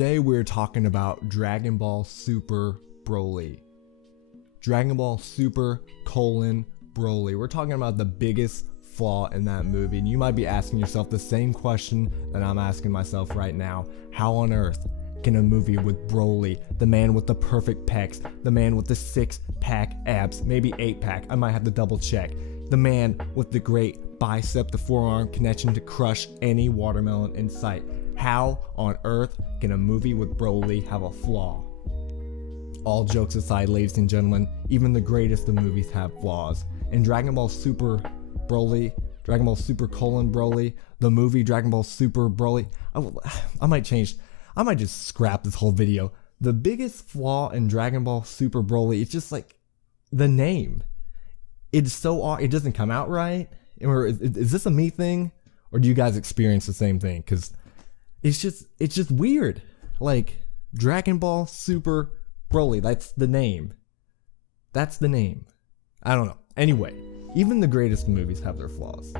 Today we're talking about Dragon Ball Super Broly. Dragon Ball Super Broly. We're talking about the biggest flaw in that movie, and you might be asking yourself the same question that I'm asking myself right now. How on earth can a movie with Broly, the man with the perfect pecs, the man with the 6-pack abs, maybe 8-pack, I might have to double check, the man with the great bicep, the forearm connection to crush any watermelon in sight. How on earth can a movie with Broly have a flaw? All jokes aside, ladies and gentlemen, even the greatest of movies have flaws. In Dragon Ball Super Broly, Dragon Ball Super Broly, the movie Dragon Ball Super Broly, I might just scrap this whole video. The biggest flaw in Dragon Ball Super Broly is just like the name. It's so odd. It doesn't come out right. Or is this a me thing, or do you guys experience the same thing? Because it's just weird. Like Dragon Ball Super Broly, that's the name. That's the name. I don't know. Anyway, even the greatest movies have their flaws.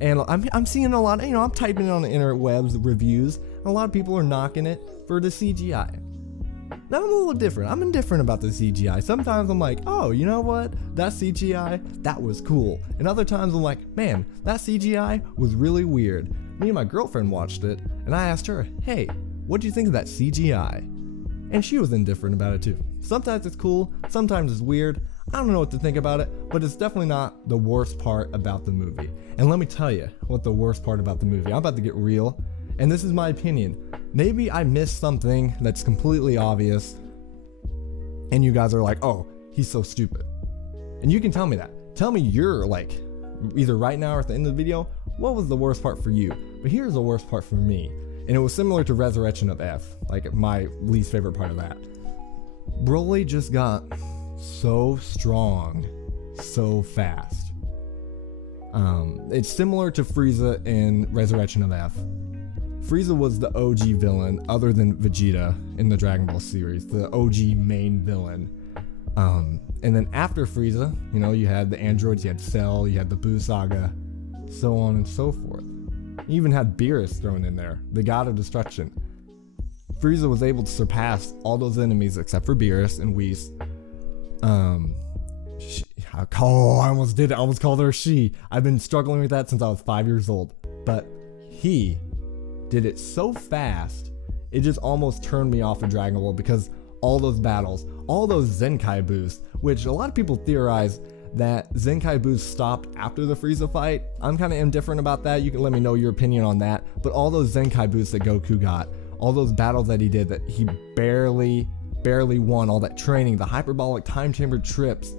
And I'm seeing a lot, I'm typing it on the interwebs reviews, and a lot of people are knocking it for the CGI. Now I'm a little different. I'm indifferent about the CGI. Sometimes I'm like, oh, you know what? That CGI, that was cool. And other times I'm like, man, that CGI was really weird. Me and my girlfriend watched it, and I asked her, hey, what do you think of that CGI? And she was indifferent about it too. Sometimes it's cool, sometimes it's weird. I don't know what to think about it, but it's definitely not the worst part about the movie. And let me tell you what the worst part about the movie. I'm about to get real, and this is my opinion. Maybe I missed something that's completely obvious, and you guys are like, oh, he's so stupid. And you can tell me that. Tell me you're like, either right now or at the end of the video, what was the worst part for you? But here's the worst part for me. And it was similar to Resurrection of F, like my least favorite part of that. Broly just got so strong so fast. It's similar to Frieza in Resurrection of F. Frieza was the OG villain other than Vegeta in the Dragon Ball series, the OG main villain. And then after Frieza, you had the androids, you had Cell, you had the Buu Saga, so on and so forth. You even had Beerus thrown in there, the god of destruction. Frieza was able to surpass all those enemies except for Beerus and Whis. I almost did it. I almost called her she. I've been struggling with that since I was 5 years old. But he did it so fast, it just almost turned me off of Dragon Ball, because all those battles, all those Zenkai boosts, which a lot of people theorize that Zenkai boosts stopped after the Frieza fight. I'm kind of indifferent about that. You can let me know your opinion on that. But all those Zenkai boosts that Goku got, all those battles that he did that he barely won, all that training, the hyperbolic time chamber trips,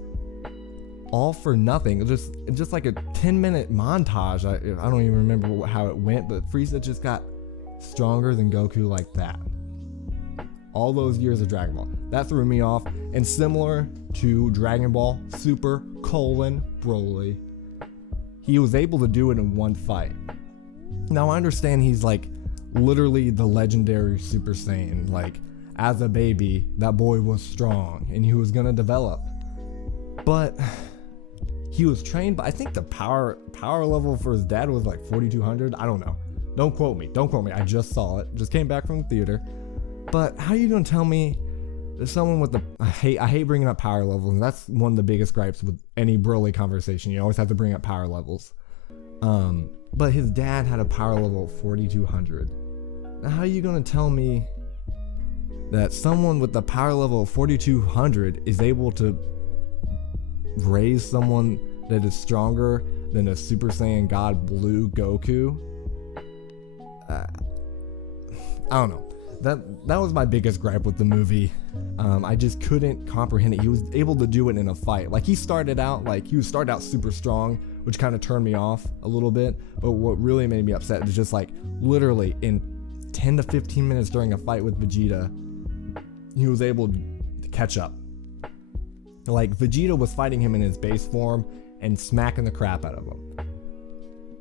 all for nothing. Just like a 10-minute montage. I don't even remember how it went, but Frieza just got stronger than Goku like that. All those years of Dragon Ball, that threw me off. And similar to Dragon Ball Super Broly, he was able to do it in one fight. Now I understand he's like literally the legendary Super Saiyan. Like as a baby, that boy was strong and he was gonna develop. But he was trained, but I think the power level for his dad was like 4200. I don't know. Don't quote me. I just saw it. Just came back from the theater. But how are you gonna tell me that someone with the I hate bringing up power levels, and that's one of the biggest gripes with any Broly conversation. You always have to bring up power levels. But his dad had a power level of 4200. Now how are you gonna tell me that someone with the power level of 4200 is able to raise someone that is stronger than a Super Saiyan God Blue Goku? I don't know. That was my biggest gripe with the movie. I just couldn't comprehend it. He was able to do it in a fight. Like he started out super strong, which kind of turned me off a little bit. But what really made me upset was just like literally in 10 to 15 minutes during a fight with Vegeta, he was able to catch up. Like Vegeta was fighting him in his base form and smacking the crap out of him.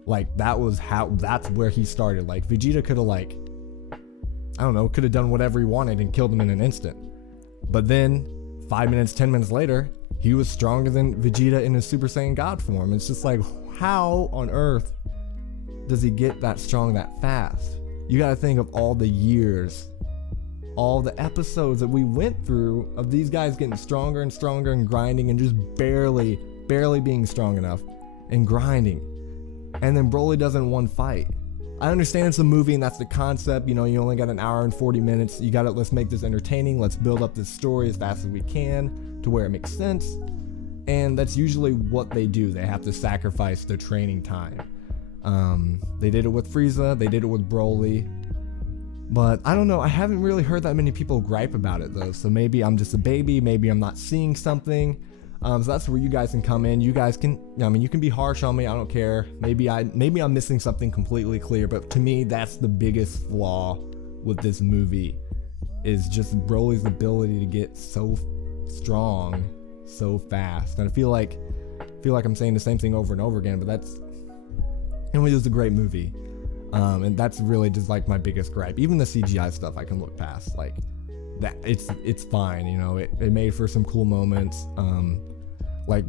Like that's where he started. Like Vegeta could have could have done whatever he wanted and killed him in an instant. But then 5 minutes, 10 minutes later, he was stronger than Vegeta in his Super Saiyan God form. It's just like, how on earth does he get that strong that fast? You gotta think of all the years all the episodes that we went through of these guys getting stronger and stronger and grinding and just barely being strong enough and grinding. And then Broly does it in one fight. I understand it's a movie and that's the concept. You know, you only got an hour and 40 minutes. You gotta, let's make this entertaining. Let's build up this story as fast as we can to where it makes sense. And that's usually what they do. They have to sacrifice their training time. They did it with Frieza. They did it with Broly. But I don't know. I haven't really heard that many people gripe about it though. So maybe I'm just a baby. Maybe I'm not seeing something. So that's where you guys can come in. You guys can, I mean, you can be harsh on me. I don't care. Maybe I'm missing something completely clear. But to me, that's the biggest flaw with this movie, is just Broly's ability to get so strong so fast. And I feel like I'm saying the same thing over and over again. But that's, it was a great movie. And that's really just like my biggest gripe. Even the CGI stuff I can look past. Like that, it's fine, you know. It made for some cool moments. Like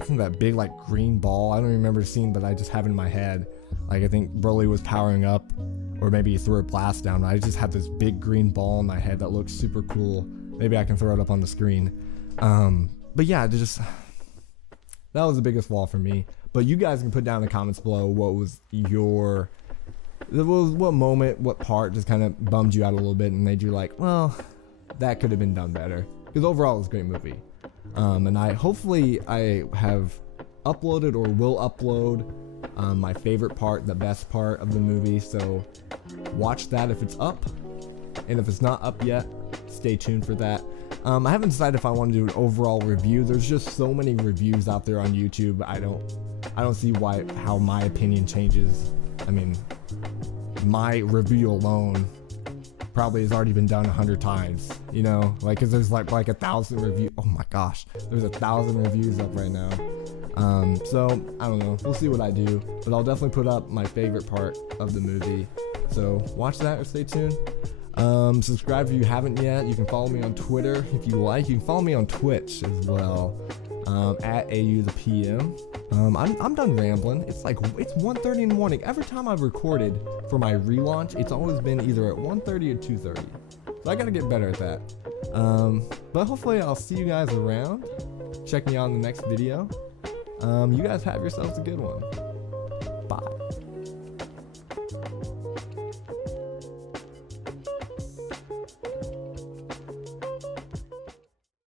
I think that big like green ball, I don't remember the scene, but I just have it in my head. Like I think Broly was powering up, or maybe he threw a blast down. I just have this big green ball in my head that looks super cool. Maybe I can throw it up on the screen. But yeah, that was the biggest flaw for me. But you guys can put down in the comments below what was what moment, what part just kind of bummed you out a little bit and made you like, well, that could have been done better. Because overall, it was a great movie. And hopefully I have uploaded or will upload my favorite part, the best part of the movie. So watch that if it's up. And if it's not up yet, stay tuned for that. I haven't decided if I want to do an overall review. There's just so many reviews out there on YouTube. I don't see how my opinion changes. I mean, my review alone probably has already been done 100 times, you know, like, cause there's like 1,000 reviews. Oh my gosh, there's 1,000 reviews up right now. So I don't know, we'll see what I do, but I'll definitely put up my favorite part of the movie. So watch that or stay tuned. Subscribe if you haven't yet. You can follow me on Twitter if you like. You can follow me on Twitch as well, at AU_the_PM. I'm done rambling. It's 1:30 in the morning. Every time I've recorded for my relaunch, it's always been either at 1:30 or 2:30. So I gotta get better at that. But hopefully I'll see you guys around. Check me out in the next video. You guys have yourselves a good one.